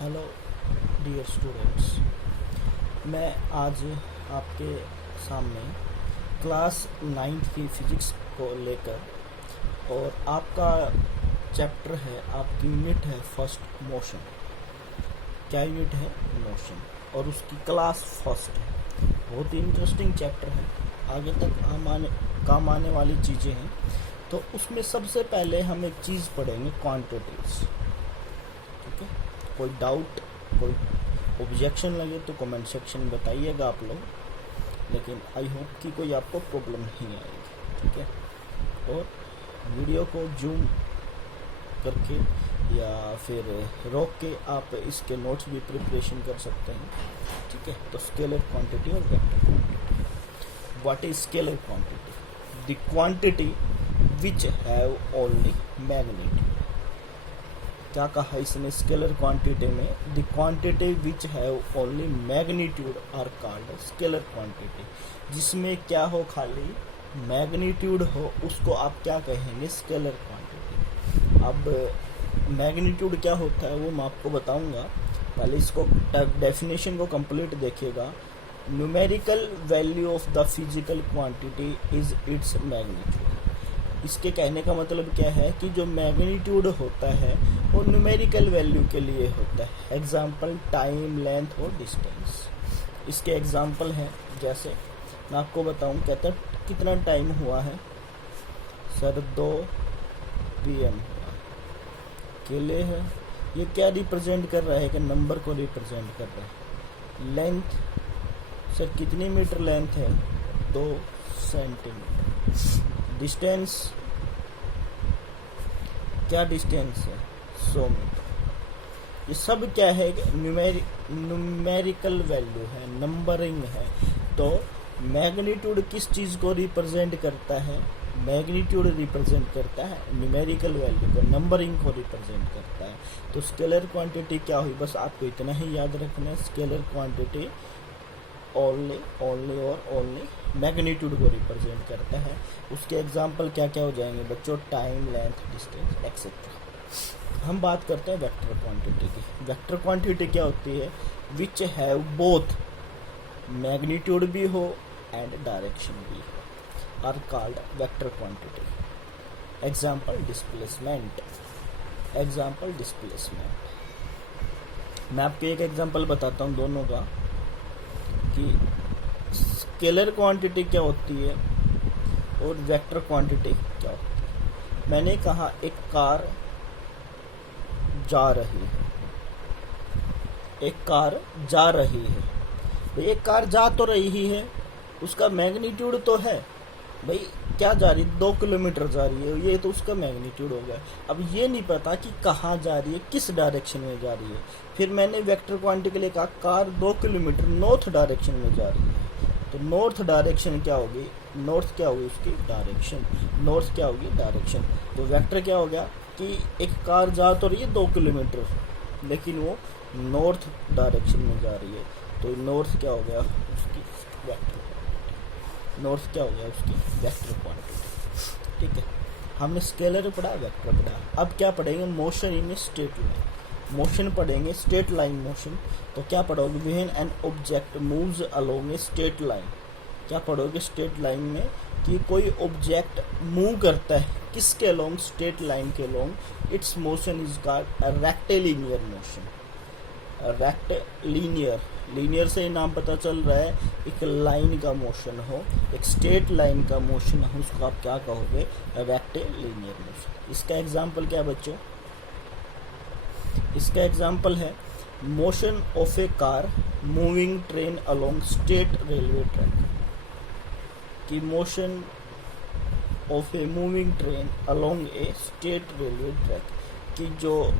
Hello dear students, मैं आज आपके सामने क्लास 9th की फिजिक्स को लेकर और आपका चैप्टर है, आपकी यूनिट है फर्स्ट मोशन। क्या यूनिट है? मोशन। और उसकी क्लास फर्स्ट है। बहुत ही इंटरेस्टिंग चैप्टर है, आगे तक काम आने वाली चीज़ें हैं। तो उसमें सबसे पहले हम एक चीज़ पढ़ेंगे, क्वांटिटीज़। ठीक है, कोई डाउट, कोई ऑब्जेक्शन लगे तो कमेंट सेक्शन में बताइएगा आप लोग, लेकिन आई होप कि कोई आपको प्रॉब्लम नहीं आएगी। ठीक है, और वीडियो को जूम करके या फिर रोक के आप इसके नोट्स भी प्रिपरेशन कर सकते हैं। ठीक है, तो स्केलर क्वांटिटी और vector quantity. What is scalar quantity? The quantity which have only magnitude. क्या कहा इसने स्केलर क्वांटिटी में? The quantity which have only magnitude are called scalar quantity. जिसमें क्या हो, खाली मैग्नीट्यूड हो, उसको आप क्या कहेंगे? Scalar quantity. अब मैग्नीट्यूड क्या होता है वो मैं आपको बताऊंगा, पहले इसको डेफिनेशन को कंप्लीट देखिएगा। Numerical value of the physical quantity is its magnitude. इसके कहने का मतलब क्या है कि जो मैग्नीट्यूड होता है वो न्यूमेरिकल वैल्यू के लिए होता है। एग्जाम्पल टाइम, लेंथ और डिस्टेंस। इसके एग्जाम्पल हैं, जैसे मैं आपको बताऊं, कहता है कितना टाइम हुआ है सर? 2 PM हुआ। केले है, ये क्या रिप्रेजेंट कर रहा है? कि नंबर को रिप्रेजेंट कर रहा है। लेंथ, सर कितनी मीटर लेंथ है? 2 सेंटीमीटर। डिस्टेंस, क्या डिस्टेंस है? 100 मीटर। ये सब क्या है? न्यूमेरिकल वैल्यू है, नंबरिंग है। तो मैग्नीट्यूड किस चीज़ को रिप्रेजेंट करता है? मैग्नीट्यूड रिप्रेजेंट करता है न्यूमेरिकल वैल्यू को, नंबरिंग को रिप्रेजेंट करता है। तो स्केलर क्वांटिटी क्या हुई? बस आपको इतना ही याद रखना है, स्केलर क्वांटिटी ओनली और ओनली मैग्नीट्यूड को रिप्रेजेंट करता है। उसके एग्जाम्पल क्या क्या हो जाएंगे बच्चों? Time, length, distance etcetera. हम बात करते हैं वेक्टर क्वांटिटी की। वेक्टर क्वांटिटी क्या होती है? विच हैव बोथ मैग्नीट्यूड भी हो एंड डायरेक्शन भी हो, are called vector quantity. Example displacement. Example displacement, मैं आपको एक एग्जाम्पल बताता हूँ दोनों का, कि स्केलर क्वांटिटी क्या होती है और वेक्टर क्वांटिटी क्या होती है। मैंने कहा एक कार जा रही है, एक कार जा रही है। भाई एक कार जा तो रही है, उसका मैग्नीट्यूड तो है। भाई क्या जा रही है? 2 किलोमीटर जा रही है, ये तो उसका मैग्नीट्यूड हो गया। अब ये नहीं पता कि कहाँ जा रही है, किस डायरेक्शन में जा रही है। फिर मैंने वेक्टर क्वांटिटी के लिए कहा कार 2 किलोमीटर नॉर्थ डायरेक्शन में जा रही है। तो नॉर्थ डायरेक्शन क्या होगी? नॉर्थ क्या होगी उसकी? डायरेक्शन। नॉर्थ क्या होगी? डायरेक्शन। तो वेक्टर क्या हो गया कि एक कार जा तो रही है 2 किलोमीटर, लेकिन वो नॉर्थ डायरेक्शन में जा रही है। तो नॉर्थ क्या हो गया? उसकी वेक्टर। नॉर्थ क्या हो गया? उसकी वेक्टर क्वांटिटी। ठीक है, हमने स्केलर पढ़ा, वेक्टर पढ़ा। अब क्या पढ़ेंगे? Motion in straight line. Motion पढ़ेंगे, स्ट्रेट लाइन मोशन। तो क्या पढ़ोगे? When an object moves along a straight line. क्या पढ़ोगे स्ट्रेट लाइन में? कि कोई ऑब्जेक्ट मूव करता है किसके अलोंग? स्ट्रेट लाइन के along. It's motion is called rectilinear motion. Rectilinear, linear से ही नाम पता चल रहा है, एक लाइन का मोशन हो, एक स्ट्रेट लाइन का मोशन हो, उसको आप क्या कहोगे? Rectilinear motion. इसका एग्जांपल क्या बच्चों? इसका एग्जांपल है motion of a car moving train along straight railway track. कि motion of a moving train along a straight railway track, कि जो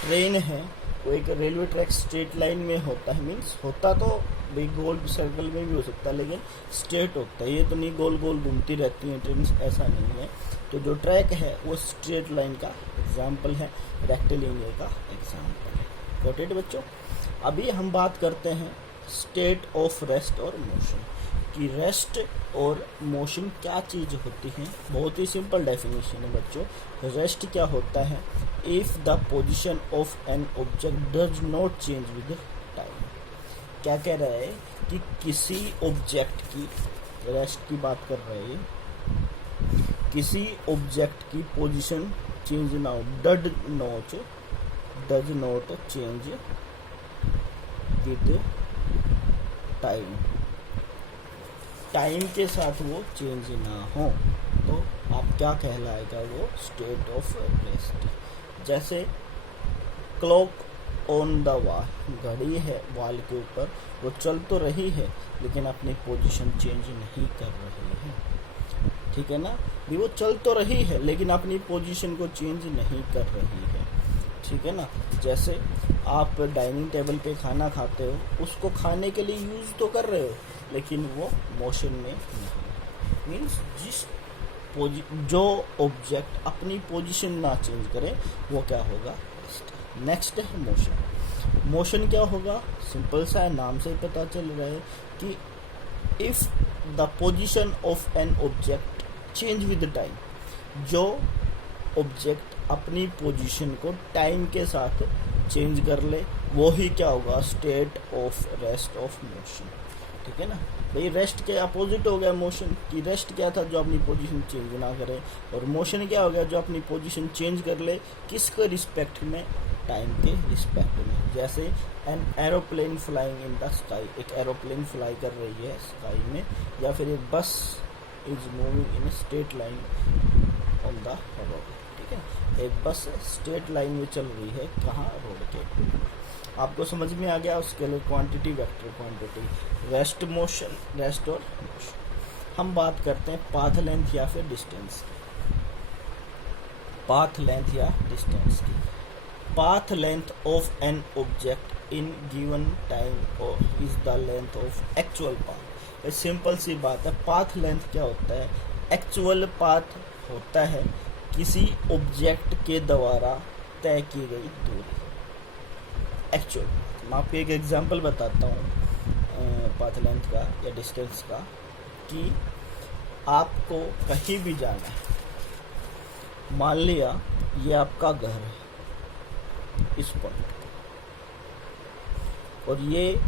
ट्रेन है वो एक रेलवे ट्रैक स्ट्रेट लाइन में होता है। मीन्स होता तो भाई गोल सर्कल में भी हो सकता है, लेकिन स्ट्रेट होता है। ये तो नहीं गोल गोल घूमती रहती हैं ट्रेन, ऐसा नहीं है। तो जो ट्रैक है वो स्ट्रेट लाइन का एग्जाम्पल है, रेक्टिलिनियर का एग्जाम्पल है। गॉट इट बच्चों? अभी हम बात करते हैं स्टेट ऑफ रेस्ट और मोशन। कि रेस्ट और मोशन क्या चीज़ होती है। बहुत ही सिंपल डेफिनेशन है बच्चों। रेस्ट क्या होता है? If the position of an object does not change with time. क्या कह रहा है कि किसी ऑब्जेक्ट की, रेस्ट की बात कर रहे हैं, किसी ऑब्जेक्ट की पोजीशन चेंज ना हो, does not change with time, time के साथ वो चेंज ना हो, तो आप क्या कहलाएगा? वो स्टेट ऑफ रेस्ट। जैसे क्लॉक ऑन द वॉल, घड़ी है वॉल के ऊपर, वो चल तो रही है लेकिन अपनी पोजीशन चेंज नहीं कर रही है, ठीक है ना। भी वो चल तो रही है लेकिन अपनी पोजीशन को चेंज नहीं कर रही है, ठीक है ना। जैसे आप डाइनिंग टेबल पे खाना खाते हो, उसको खाने के लिए यूज़ तो कर रहे हो लेकिन वो मोशन में नहीं। मीन्स जो ऑब्जेक्ट अपनी पोजीशन ना चेंज करे वो क्या होगा? नेक्स्ट है मोशन। मोशन क्या होगा? सिंपल सा है, नाम से ही पता चल रहा है कि if the position of an object change with time, जो ऑब्जेक्ट अपनी पोजीशन को टाइम के साथ चेंज कर ले, वो ही क्या होगा? State of rest of motion, ठीक है ना। भाई रेस्ट के अपोजिट हो गया मोशन, कि रेस्ट क्या था? जो अपनी पोजीशन चेंज ना करे, और मोशन क्या हो गया? जो अपनी पोजीशन चेंज कर ले, किसके रिस्पेक्ट में? टाइम के रिस्पेक्ट में। जैसे an aeroplane flying in the sky, एक एरोप्लेन फ्लाई कर रही है स्काई में, या फिर एक बस is moving in straight line on the road, ठीक है। एक बस स्ट्रेट लाइन में चल रही है, कहाँ? रोड के। आपको समझ में आ गया? उसके लिए quantity, vector quantity, rest, motion, rest और मोशन। हम बात करते हैं पाथ लेंथ या फिर डिस्टेंस की। पाथ लेंथ या डिस्टेंस की। Path length of an object in given time और is the length of actual path. Simple सी बात है, पाथ लेंथ क्या होता है? एक्चुअल पाथ होता है किसी ऑब्जेक्ट के द्वारा तय की गई दूरी। एक्चुअल, मैं आपको एक एग्जांपल बताता हूँ पाथ लेंथ का या डिस्टेंस का, कि आपको कहीं भी जाना है, मान लिया ये आपका घर है इस पॉइंट, और ये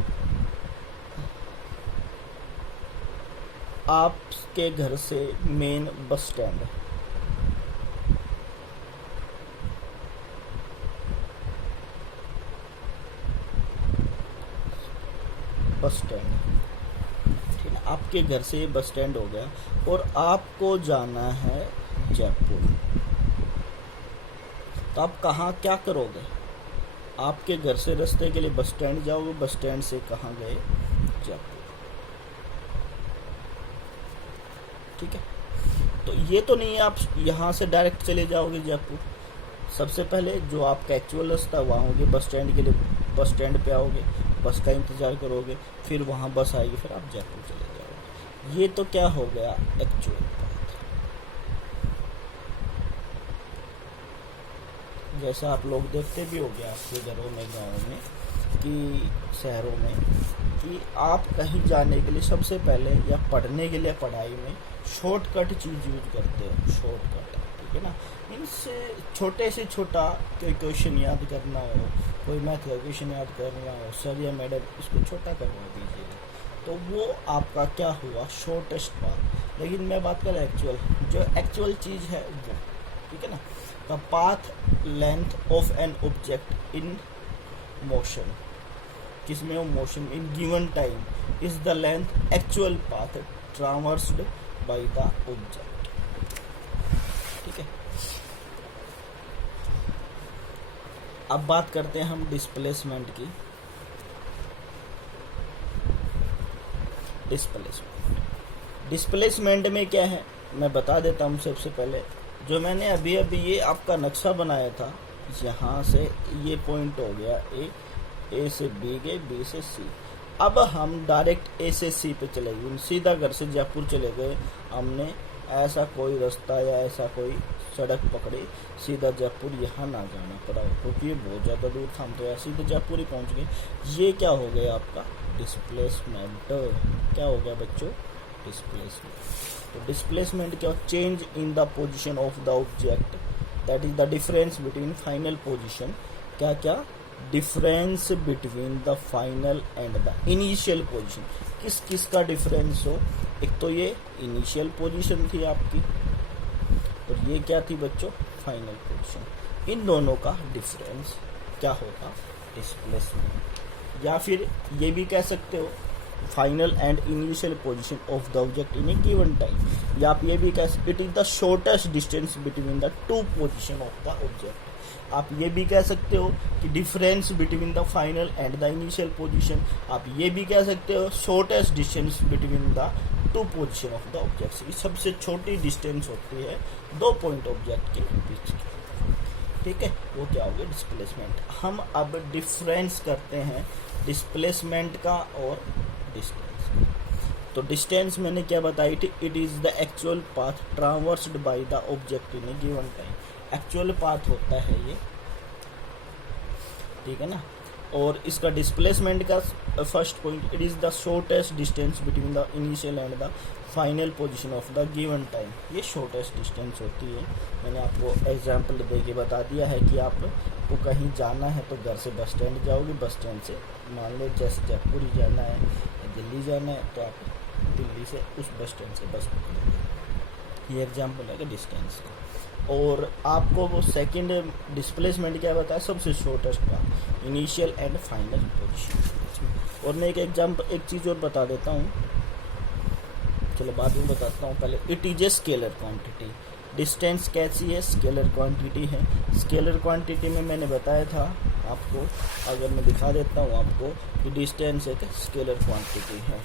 आपके घर से मेन बस स्टैंड है। बस स्टैंड, ठीक है, आपके घर से ये बस स्टैंड हो गया, और आपको जाना है जयपुर। तो आप कहाँ क्या करोगे? आपके घर से रास्ते के लिए बस स्टैंड जाओगे, बस स्टैंड से कहाँ गए? जयपुर, ठीक है। तो ये तो नहीं है आप यहाँ से डायरेक्ट चले जाओगे जयपुर। सबसे पहले जो आपका एक्चुअल रास्ता वहाँ होगे, बस स्टैंड के लिए बस स्टैंड पे आओगे, बस का इंतज़ार करोगे, फिर वहाँ बस आएगी, फिर आप जयपुर चले जाओगे। ये तो क्या हो गया? Actual path. जैसा आप लोग देखते भी हो गया आपके घरों में, गाँव में, कि शहरों में, कि आप कहीं जाने के लिए सबसे पहले या पढ़ने के लिए पढ़ाई में शॉर्टकट चीज़ यूज करते हो, शॉर्टकट, ठीक है ना। मीन्स छोटे से छोटा कोई क्वेश्चन याद करना हो, कोई मैथ का क्वेश्चन याद करना हो, सर या मैडम इसको छोटा करवा दीजिए, तो वो आपका क्या हुआ? Shortest path. लेकिन मैं बात कर रहा एक्चुअल, जो एक्चुअल चीज़ है वो, ठीक है ना। The path length of an object in motion, किसमें? वो motion in given time, is the length actual path traversed by the object, ठीक है। अब बात करते हैं हम डिस्प्लेसमेंट की। डिस्प्लेसमेंट में क्या है मैं बता देता हूँ। सबसे पहले जो मैंने अभी ये आपका नक्शा बनाया था, यहाँ से ये पॉइंट हो गया ए से बी गए, बी से सी। अब हम डायरेक्ट ए से सी पे चले गए, सीधा घर से जयपुर चले गए। हमने ऐसा कोई रास्ता या ऐसा कोई सड़क पकड़ी, सीधा जयपुर यहाँ ना जाना पड़ा, क्योंकि ये बहुत ज़्यादा दूर था। हम तो ऐसे ही तो जयपुर ही पहुँच गए। ये क्या हो गया? आपका डिस्प्लेसमेंट। क्या हो गया बच्चों? डिस्प्लेसमेंट। तो डिस्प्लेसमेंट क्या, change in the position of the object, that is the difference between final position. क्या क्या, difference between the final and the initial position. किस किस का डिफरेंस हो, एक तो ये इनिशियल पोजीशन थी आपकी और ये क्या थी बच्चों, फाइनल पोजीशन। इन दोनों का डिफरेंस क्या होगा, डिस्प्लेसमेंट। या फिर ये भी कह सकते हो final and initial position of the object in a given time. या आप ये भी कह सकते, it is the shortest distance between the two position of the object. आप ये भी कह सकते हो कि difference between the final and the initial position. आप ये भी कह सकते हो shortest distance between the two position of the objects. ये सबसे छोटी डिस्टेंस होती है दो पॉइंट ऑब्जेक्ट के बीच की, ठीक है, वो क्या हो गया, डिस्प्लेसमेंट। हम अब डिफरेंस करते हैं डिस्प्लेसमेंट का और डिस्टेंस का। तो डिस्टेंस मैंने क्या बताई थी, it is the actual path traversed by the object in a given time. Actual path होता है ये, ठीक है ना। और इसका डिस्प्लेसमेंट का first point, it is the shortest distance between the initial and the final position of the given time. ये शॉर्टेस्ट डिस्टेंस होती है। मैंने आपको एग्जांपल दे के बता दिया है कि आपको कहीं जाना है तो घर से बस स्टैंड जाओगे, बस स्टैंड से मान लो जैसे जयपुर ही जाना है या दिल्ली जाना है तो आप दिल्ली से उस बस स्टैंड से बस पकड़ोगे। ये एग्जांपल है कि डिस्टेंस का। और आपको वो सेकंड डिस्प्लेसमेंट क्या बताया, सबसे shortest path, initial and final position. और मैं एक चीज़ और बता देता हूँ, चलो बाद में बताता हूँ, पहले it is a scalar quantity. Distance कैसी है, स्केलर क्वांटिटी है। स्केलर क्वांटिटी में मैंने बताया था आपको, अगर मैं दिखा देता हूँ आपको कि डिस्टेंस एक स्केलर क्वांटिटी है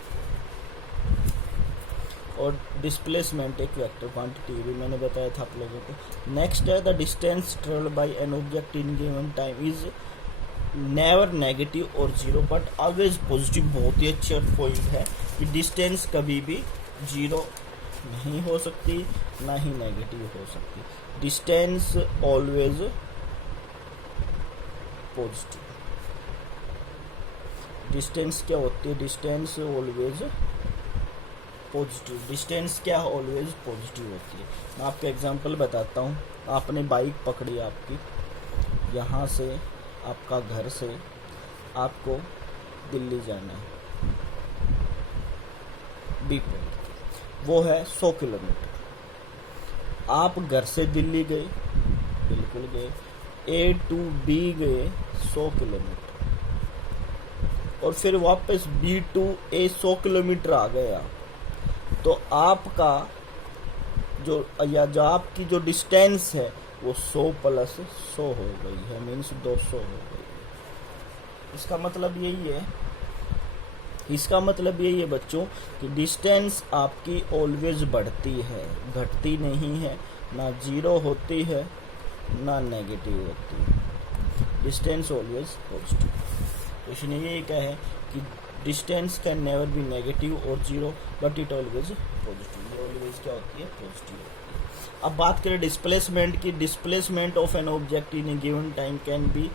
और डिस्प्लेसमेंट एक वेक्टर क्वांटिटी भी मैंने बताया था आप लोगों को। नेक्स्ट है the distance travelled by N object in given time is never negative और जीरो बट ऑलवेज पॉजिटिव। बहुत ही अच्छा पॉइंट है कि डिस्टेंस कभी भी जीरो नहीं हो सकती, ना ही नेगेटिव हो सकती। Distance always positive. डिस्टेंस क्या होती है, डिस्टेंस ऑलवेज पॉजिटिव। डिस्टेंस क्या ऑलवेज पॉजिटिव होती है। मैं आपको एग्जांपल बताता हूँ। आपने बाइक पकड़ी आपकी, यहाँ से आपका घर से आपको दिल्ली जाना है, बी पॉइंट, वो है 100 किलोमीटर। आप घर से दिल्ली गए, बिल्कुल गए, ए टू बी गए 100 किलोमीटर, और फिर वापस बी टू ए 100 किलोमीटर आ गया, तो आपका जो आपकी जो डिस्टेंस है वो 100 प्लस 100 हो गई है, मीन्स 200 हो गई है। इसका मतलब यही है बच्चों कि डिस्टेंस आपकी ऑलवेज बढ़ती है, घटती नहीं है, ना जीरो होती है ना नेगेटिव होती है। Distance always positive. तो इसने ये कहा है कि distance can never be negative और zero but it always positive. ये ऑलवेज क्या होती है, पॉजिटिव होती है। अब बात करें डिस्प्लेसमेंट की। Displacement of an object in a given time can B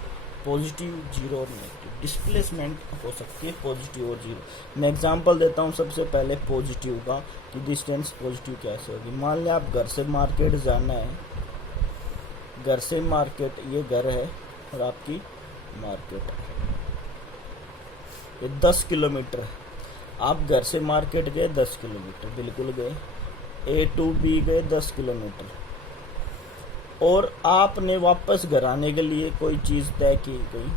positive, zero और नेगेटिव। डिस्प्लेसमेंट हो सकती है पॉजिटिव और जीरो। मैं एग्जांपल देता हूँ सबसे पहले पॉजिटिव का कि डिस्टेंस पॉजिटिव कैसे होगी। मान लें आप घर से मार्केट जाना है, घर से मार्केट, ये घर है और आपकी मार्केट है, ये 10 किलोमीटर है। आप घर से मार्केट गए 10 किलोमीटर, बिल्कुल गए, ए टू बी गए 10 किलोमीटर, और आपने वापस घर आने के लिए कोई चीज़ तय की गई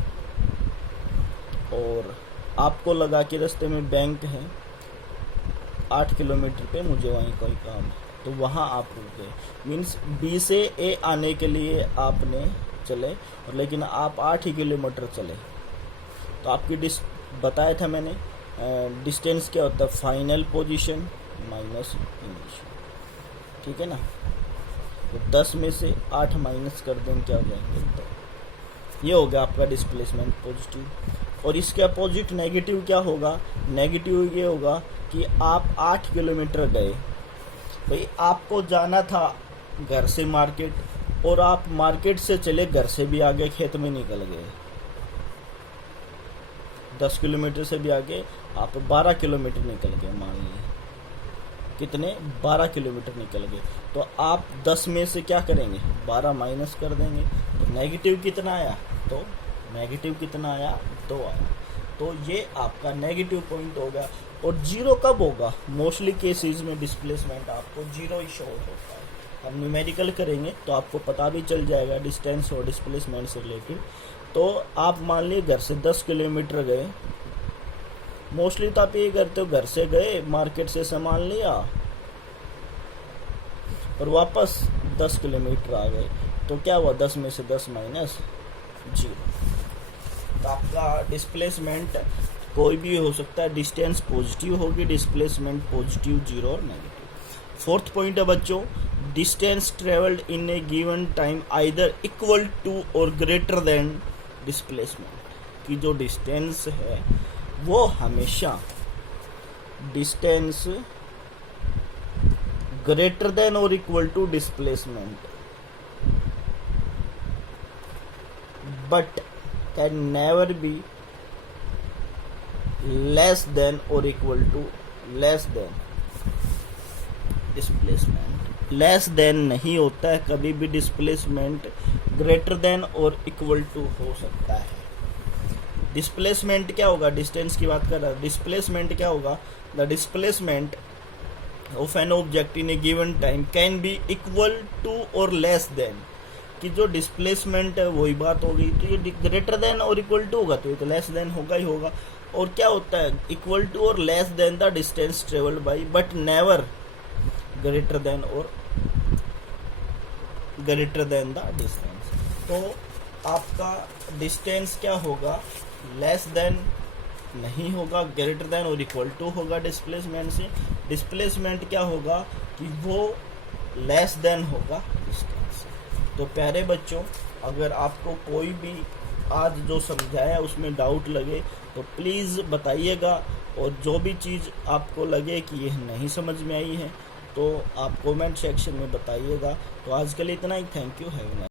और आपको लगा कि रास्ते में बैंक है 8 किलोमीटर पे, मुझे वहीं कोई काम है, तो वहाँ आप रुक गए। मीन्स बी से ए आने के लिए आपने चले, और लेकिन आप 8 ही किलोमीटर चले, तो आपकी बताया था मैंने डिस्टेंस क्या होता है, फाइनल पोजीशन माइनस इनिशियल, ठीक है ना। तो 10 में से 8 माइनस कर देंगे, क्या हो जाएंगे 2। ये हो गया आपका डिस्प्लेसमेंट पॉजिटिव। और इसके अपोजिट नेगेटिव क्या होगा, नेगेटिव ये होगा कि आप 8 किलोमीटर गए, भाई आपको जाना था घर से मार्केट, और आप मार्केट से चले घर से भी आगे खेत में निकल गए, 10 किलोमीटर से भी आगे आप 12 किलोमीटर निकल गए मान लीजिए, कितने 12 किलोमीटर निकल गए। तो आप 10 में से क्या करेंगे 12 माइनस कर देंगे, तो नेगेटिव कितना आया, तो नेगेटिव कितना आया 2 आया। तो ये आपका नेगेटिव पॉइंट होगा। और जीरो कब होगा, मोस्टली केसेस में डिस्प्लेसमेंट आपको जीरो ही शो होता है। हम न्यूमेरिकल करेंगे तो आपको पता भी चल जाएगा डिस्टेंस और डिस्प्लेसमेंट से रिलेटेड। तो आप मान लीजिए घर से 10 किलोमीटर गए, मोस्टली तो आप ये करते हो, घर से गए मार्केट से सामान लिया और वापस 10 किलोमीटर आ गए, तो क्या हुआ 10 में से 10 माइनस 0। तो आपका डिस्प्लेसमेंट कोई भी हो सकता है, डिस्टेंस पॉजिटिव होगी, डिस्प्लेसमेंट पॉजिटिव, 0 और नेगेटिव। फोर्थ पॉइंट है बच्चों, distance travelled in a given time either equal to और ग्रेटर देन डिस्प्लेसमेंट। की जो डिस्टेंस है वो हमेशा डिस्टेंस ग्रेटर देन और equal to displacement, but can never be less than और equal to less than displacement. Less than नहीं होता है कभी भी, डिस्प्लेसमेंट ग्रेटर देन और इक्वल टू हो सकता है। डिस्प्लेसमेंट क्या होगा, डिस्टेंस की बात कर रहा है, डिस्प्लेसमेंट क्या होगा, the displacement of an object in a given time can be equal to और लेस देन। कि जो डिस्प्लेसमेंट है वही बात होगी, तो ये ग्रेटर देन और इक्वल टू होगा तो ये तो लेस देन होगा ही होगा। और क्या होता है, इक्वल टू और less then the distance travelled by, but never greater than और ग्रेटर देन द डिस्टेंस। तो आपका डिस्टेंस क्या होगा, लेस देन नहीं होगा, ग्रेटर देन और इक्वल टू होगा डिस्प्लेसमेंट से। डिस्प्लेसमेंट क्या होगा कि वो लेस देन होगा डिस्टेंस। तो प्यारे बच्चों, अगर आपको कोई भी आज जो समझाया उसमें डाउट लगे तो प्लीज़ बताइएगा, और जो भी चीज़ आपको लगे कि यह नहीं समझ में आई है तो आप कमेंट सेक्शन में बताइएगा। तो आज के लिए इतना ही, thank you, have a nice day.